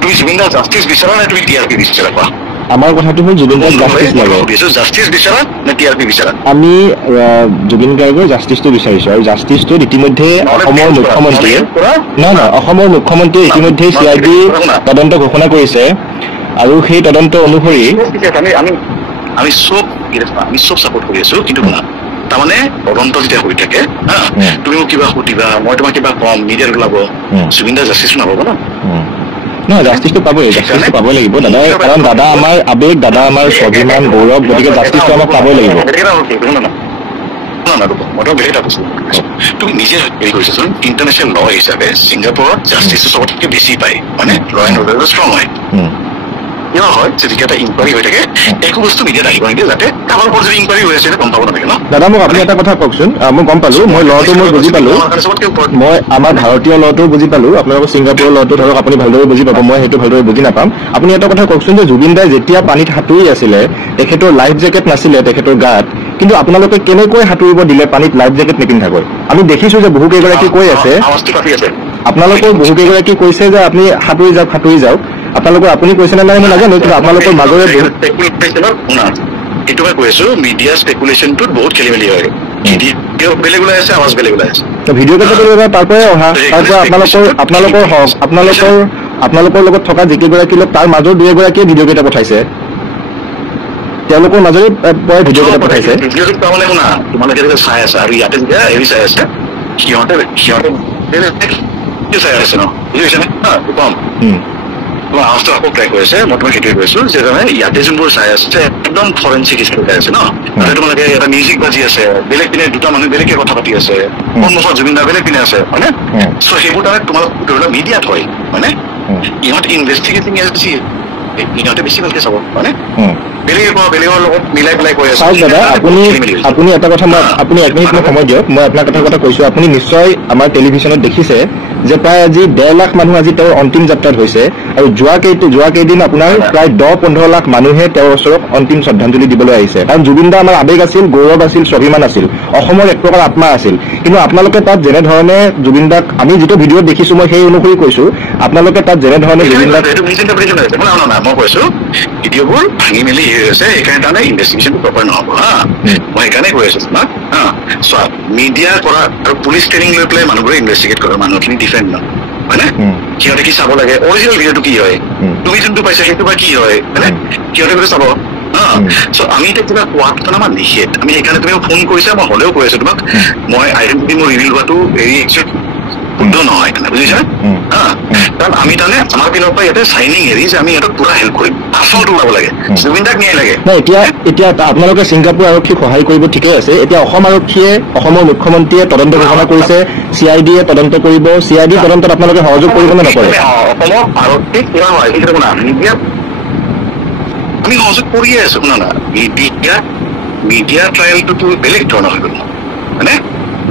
তুমি জুবিন দাৰ জাষ্টিছ বিচাৰা নে তুমি টিআৰপি বিচাৰা কোৱা আমাৰ কথাটো হ'ল জুবিন গাৰ্গ জাষ্টিছ লাগে জাষ্টিছ বিচাৰা নে টিআৰপি বিচাৰা আমি জুবিন গাৰ্গৰ জাষ্টিছটো বিচাৰিছো আৰু জাষ্টিছটো ইতিমধ্যে অসমৰ মুখ্যমন্ত্ৰীয়ে নহয় অসমৰ মুখ্যমন্ত্ৰীয়ে ইতিমধ্যে CID তদন্ত ঘোষণা কৰিছে আৰু সেই তদন্ত অনুসৰি আমি সব সাপোৰ্ট কৰি আছো কিন্তু তাৰমানে তদন্ত যেতিয়া হৈ থাকে তুমি মোক কিবা সুধিবা মই তোমাক কিবা কম মিডিয়াত ওলাব জুবিন দাৰ জাষ্টিছ নাপাব ন নহয় জাষ্টিছটো পাবই লাগিব দাদা কাৰণ দাদা আমাৰ আবেগ দাদা আমাৰ স্বাভিমান গৌৰৱ গতিকে জাষ্টিছটো আমাক পাবই লাগিব মই বেলেগ এটা বস্তু তুমি নিজে হেৰি কৰিছাচোন ইণ্টাৰনেশ্যনেল ল হিচাপে ছিংগাপুৰত জাষ্টিছটো চবতকৈ বেছি পায় মানে ল এণ্ড অৰ্ডাৰ ষ্ট্ৰং হয় কিয় হয় যেতিয়া এটা ইনকুৱাৰী হৈ থাকে একো বস্তু মিডিয়াত আহিব নিদিয়ে যাতে কাৰোবাৰ ওপৰত যদি ইনকুৱাৰী হৈ আছে গম পাব নালাগে ন দাদা মোক আপুনি এটা কথা কওকচোন মই গম পালো মই লটো মই বুজি পালো মই আমাৰ ভাৰতীয় লটো বুজি পালো আপোনালোকৰ ছিংগাপুৰৰ লটো ধৰক আপুনি ভালদৰে বুজি পাব মই সেইটো ভালদৰে বুজি নাপাম আপুনি এটা কথা কওকচোন যে জুবিন দাই যেতিয়া পানীত সাঁতুৰি আছিলে তেখেতৰ লাইফ জেকেট নাছিলে তেখেতৰ গাত কিন্তু আপোনালোকে কেনেকৈ সাঁতুৰিব দিলে পানীত লাইফ জেকেট নিপিন্ধাকৈ আমি দেখিছো যে বহু কেইগৰাকী কৈ আছে আপোনালোকৰ বহু কেইগৰাকী কৈছে যে আপুনি সাঁতুৰি যাওক আপোনালোকৰ আপুনি কৈছে নে নাই মই নাজানো কিন্তু আপোনালোকৰ মাজৰে এইটো মই কৈ আছো মিডিয়া স্পেকুলেশ্যনটোত বহুত খেলি মেলি হয় বেলেগ ওলাই আছে আৱাজ বেলেগ ওলাই আছে ভিডিঅ' কেইটা তাৰ পৰাই অহা তাৰ পৰা আপোনালোকৰ লগত থকা যিকেইগৰাকী লোক তাৰ মাজৰ দুই এগৰাকীয়ে ভিডিঅ' কেইটা পঠাইছে তেওঁলোকৰ মাজৰে পৰাই ভিডিঅ' কেইটা পঠাইছে ভিডিঅ'টোত তাৰমানে শুনা তোমালোকে যেতিয়া চাই আছা আৰু ইয়াতে যেতিয়া হেৰি চাই আছে সিহঁতে চাই আছে ন বুজি পাইছানে কম তোমাৰ আৱাজটো আকৌ ট্ৰাই কৰিছে মই তোমাক সেইটোৱে কৈছো যে ইয়াতে যোনবোৰ চাই আছে একদম ফৰেনচিক হিচাপে চাই আছে ন তোমালোকে এটা মিউজিক বাজি আছে বেলেগ পিনে দুটা মানুহ বেলেগকে কথা পাতি আছে সন্মুখত জুবিন দা বেলেগ পিনে আছে হয়নে চ' সেইবোৰ তাৰমানে তোমালোক ধৰি লোৱা মিডিয়াত হয় হয়নে ইহঁতে ইনভেষ্টিগেটিং এজেঞ্চি ইহঁতে বেছি ভালকে চাব হয়নে বেলেগৰ লগত মিলাই পেলাই কৈ আছে দাদা আপুনি এটা কথা মই আপুনি 1 মিনিট মোক সময় দিয়ক মই আপোনাৰ কথা কৈছো আপুনি নিশ্চয় আমাৰ টেলিভিশ্যনত দেখিছে যে প্ৰায় আজি 1.5 লাখ মানুহ আজি তেওঁৰ অন্তিম যাত্ৰাত হৈছে আৰু যোৱা কেইদিন আপোনাৰ প্ৰায় 10-15 লাখ মানুহে তেওঁৰ ওচৰত অন্তিম শ্ৰদ্ধাঞ্জলি দিবলৈ আহিছে কাৰণ জুবিন দা আমাৰ আবেগ আছিল গৌৰৱ আছিল স্বাভিমান আছিল অসমৰ এক প্ৰকাৰ আত্মা আছিল কিন্তু আপোনালোকে তাত যেনেধৰণে জুবিন দাক আমি যিটো ভিডিঅ'ত দেখিছো মই সেই অনুসৰি কৈছো আপোনালোকে তাত যেনেধৰণে জুবিন দাক মই কৈছো ভিডিঅ'বোৰ ভাঙি মেলি আছে সেইকাৰণে তাৰমানে ইনভেষ্টিগেশ্যনটো প্ৰপাৰ নহ'ব মই সেইকাৰণে কৈ আছো তোমাক চোৱা মিডিয়া কৰা আৰু পুলিচ ট্ৰেইনিং লৈ পেলাই মানুহবোৰে ইনভেষ্টিগেট কৰে মানুহখিনি ডিফেণ্ড ন হয়নে সিহঁতে কি চাব লাগে অৰিজিনেল ভিডিঅ'টো কি হয় তুমি যোনটো পাইছা সেইটো বা কি হয় হয়নে সিহঁতে বোলে চাব চ' আমি এতিয়া কিবা কোৱাটো আমাৰ নিষেধ আমি সেইকাৰণে তুমি ফোন কৰিছা মই হ'লেও কৈ আছো তোমাক মই আইডেণ্টিটি মোৰ ৰিভিল হোৱাটো হেৰি একচুৱেলি শুদ্ধ নহয় বুজিছা কাৰণ আমি তাৰমানে আমাৰ পিনৰ পৰা ইয়াতে চাইনিং হেৰি যে আমি সিহঁতক পুৰা হেল্প কৰিম আচলটো ওলাব লাগে জুবিন দাক ন্যায় লাগে এতিয়া আপোনালোকে ছিংগাপুৰ আৰক্ষীক সহায় কৰিব ঠিকে আছে এতিয়া অসম আৰক্ষীয়ে অসমৰ মুখ্যমন্ত্ৰীয়ে তদন্ত ঘোষণা কৰিছে CIDয়ে তদন্ত কৰিব CID তদন্তত আপোনালোকে সহযোগ কৰিব নে নকৰে অসমৰ আৰক্ষীক আমি সহযোগ কৰিয়ে আছো শুনা না মিডিয়া ট্ৰায়েলটোতো বেলেগ ধৰণৰ হৈ গ'ল মানে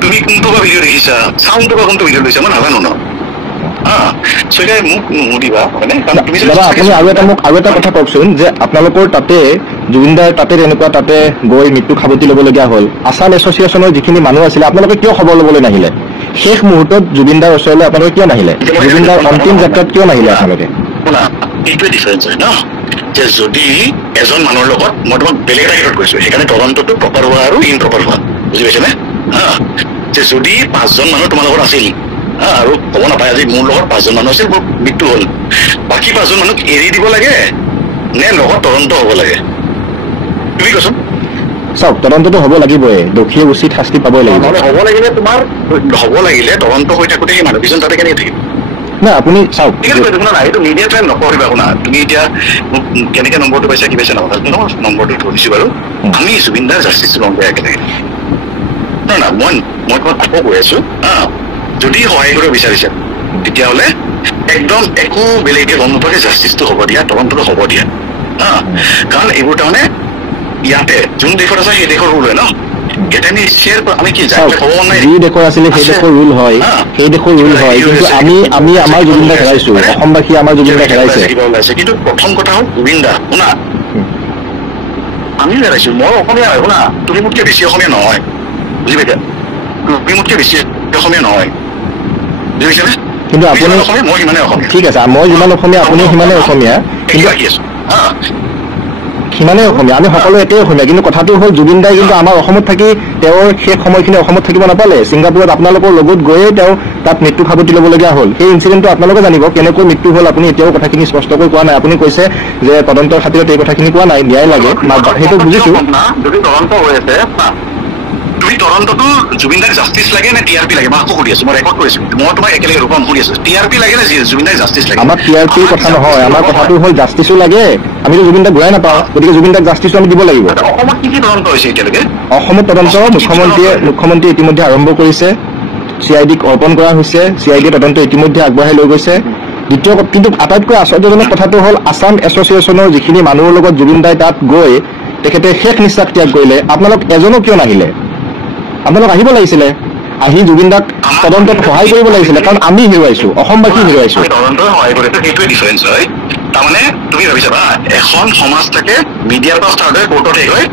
তুমি কোনটো বা ভিডিঅ' দেখিছা চাউণ্ডটো বা কোনটো ভিডিঅ' লৈছা মই নাজানো ন মোক নুসুধিবা মানে দাদা আপুনি আৰু এটা কথা কওকচোন যে আপোনালোকৰ তাতে জুবিন দাৰ তাতে গৈ মৃত্যু খাবতি ল'বলগীয়া হ'ল আছাম এছ'চিয়েশ্যনৰ যিখিনি মানুহ আছিলে আপোনালোকে কিয় খবৰ ল'বলৈ নাহিলে শেষ মুহূৰ্তত জুবিন দাৰ ওচৰলৈ আপোনালোকে কিয় নাহিলে জুবিন দাৰ অন্তিম যাত্ৰাত কিয় নাহিলে আপোনালোকে শুনা এইটোৱে ডিফাৰেঞ্চ হয় ন যে যদি এজন মানুহৰ লগত মই তোমাক বেলেগ এটা ক্ষেত্ৰত কৈছো সেইকাৰণে তদন্তটো প্ৰপাৰ হোৱা আৰু ইনপ্ৰপাৰ হোৱা বুজি পাইছেনে যে যদি 5জন মানুহ তোমাৰ লগত আছিল আৰু ক'ব নাপায় আজি মোৰ লগত 5জন মানুহ আছিল মোৰ মৃত্যু হ'ল বাকী 5জন মানুহক এৰি দিব লাগে নে লগত তদন্ত হ'ব লাগে তুমি কোৱাচোন চাওক তদন্তটো হ'ব লাগিবই দোষীয়ে উচিত শাস্তি পাবই লাগিব হ'ব লাগিলে তোমাৰ হ'ব লাগিলে তদন্ত হৈ থাকোঁতে সেই মানুহকেইজন তাতে কেনেকৈ থাকিব না আপুনি চাওক শুনা না এইটো মিডিয়া ট্ৰায়েল নকৰিবা শুনা তুমি এতিয়া মোক কেনেকৈ নম্বৰটো পাইছা কি পাইছা নাজানো নম্বৰটো থৈ দিছোঁ বাৰু আমি জুবিন দাৰ জাষ্টিছটো ল'ম একেলগে না মই তোমাক আকৌ কৈ আছো যদি সহায় কৰিব বিচাৰিছে তেতিয়াহ'লে একদম একো বেলেগে গম নোপোৱাকৈ জাষ্টিছটো হ'ব দিয়া তদন্তটো হ'ব দিয়া কাৰণ এইবোৰ তাৰমানে ইয়াতে যোন দেশত আছে সেই দেশৰ ৰুল হয় ন আমি কি যি দেশৰ আছিলে সেই দেশৰ ৰুল হয় কিন্তু আমি আমাৰ জুবিন দাক হেৰাইছো অসমবাসী আমাৰ জুবিন দাক হেৰাইছে কিন্তু প্ৰথম কথা হ'ল জুবিন দা শুনা আমি হেৰাইছো মই অসমীয়া হয় শুনা তুমি মোতকৈ বেছি অসমীয়া নহয় বুজি পাইছা তুমি মোতকৈ বেছি অসমীয়া নহয় বুজি পাইছানে কিন্তু আপুনি মই সিমানে অসমীয়া ঠিক আছে মই যিমান অসমীয়া আপুনি সিমানে অসমীয়া কিন্তু আহি আছো সিমানে অসমীয়া আমি সকলো একেই অসমীয়া কিন্তু কথাটো হ'ল জুবিন দাই কিন্তু আমাৰ অসমত থাকি তেওঁৰ শেষ সময়খিনি অসমত থাকিব নাপালে ছিংগাপুৰত আপোনালোকৰ লগত গৈয়ে তেওঁ তাত মৃত্যু সাৱটি ল'বলগীয়া হ'ল সেই ইনচিডেণ্টটো আপোনালোকে জানিব কেনেকৈ মৃত্যু হ'ল আপুনি এতিয়াও কথাখিনি স্পষ্টকৈ কোৱা নাই আপুনি কৈছে যে তদন্তৰ খাতিৰত এই কথাখিনি কোৱা নাই ন্যায় লাগে সেইটো বুজিছো যদি তদন্ত হৈ আছে তুমি তদন্তটো জুবিন দাক জাষ্টিছ লাগে নে টিআৰপি লাগে মই আকৌ সুধি আছো মই ৰেকৰ্ড কৰিছো মই তোমাক একেলগে ৰূপম সুধি আছো টিআৰপি লাগে নে জুবিন দাক জাষ্টিছ লাগে আমাক টিআৰপিৰ কথা নহয় আমাৰ কথাটো হ'ল জাষ্টিছো লাগে আমিতো জুবিন দাক ঘূৰাই নাপাওঁ গতিকে জুবিন দাক জাষ্টিছো আমি দিব লাগিব অসমত কি তদন্ত হৈছে এতিয়ালৈকে অসমত তদন্ত মুখ্যমন্ত্ৰীয়ে ইতিমধ্যে আৰম্ভ কৰিছে CIDক অৰ্পণ কৰা হৈছে CID তদন্ত ইতিমধ্যে আগবঢ়াই লৈ গৈছে দ্বিতীয় কিন্তু আটাইতকৈ আশ্চৰ্যজনক কথাটো হ'ল আছাম এছ'চিয়েশ্যনৰ যিখিনি মানুহৰ লগত জুবিন দাই তাত গৈ তেখেতে শেষ নিশ্বাস ত্যাগ কৰিলে আপোনালোক এজনো কিয় নাহিলে আপোনালোক আহিব লাগিছিলে আহি জুবিন দাক তদন্তত সহায় কৰিব লাগিছিলে কাৰণ আমি হেৰুৱাইছো অসমবাসী হেৰুৱাইছো তদন্তই সহায় কৰিছে সেইটোৱে ডিফাৰেঞ্চ হয় তাৰমানে তুমি ভাবিছাবা এখন সমাজ থাকে মিডিয়াৰ পৰা ষ্টাৰ্ট হয় কোৰ্টত শেষ হয়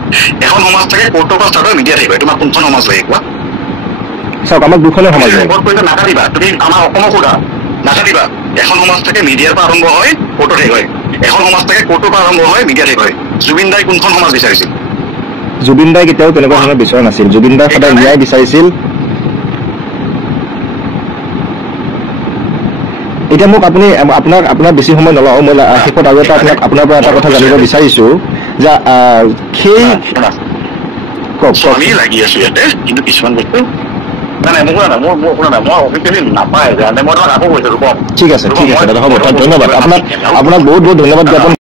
এখন সমাজ থাকে কোৰ্টৰ পৰা ষ্টাৰ্ট হয় মিডিয়াত শেষ হয় তোমাক কোনখন সমাজ লাগে কোৱা চাওক আমাক দুখনে সমাজ ৰেকৰ্ড কৰিছে নাকাটিবা তুমি আমাৰ অসমক সোধা নাকাটিবা এখন সমাজ থাকে মিডিয়াৰ পৰা আৰম্ভ হয় কোৰ্টত শেষ হয় এখন সমাজ থাকে কোৰ্টৰ পৰা আৰম্ভ হয় মিডিয়াত শেষ হয় জুবিন দাই কোনখন সমাজ বিচাৰিছিল জুবিন দাই কেতিয়াও তেনেকুৱা ধৰণৰ বিচৰা নাছিল জুবিন দাই সদায় ন্যায় বিচাৰিছিল এতিয়া মোক আপুনি আপোনাৰ বেছি সময় নলওঁ মই শেষত আৰু এটা আপোনাৰ পৰা এটা কথা জানিব বিচাৰিছো যে সেই কওক আমি লাগি আছো ইয়াতে কিন্তু কিছুমান বস্তু নাই মোৰ শুনা নাই মোৰ শুনা নাই মই অফিচিয়েলি নাপায় যে মই তোমাক আকৌ কৈছো ৰূপম ঠিক আছে দাদা হ'ব ধন্যবাদ আপোনাক বহুত বহুত ধন্যবাদ জ্ঞাপন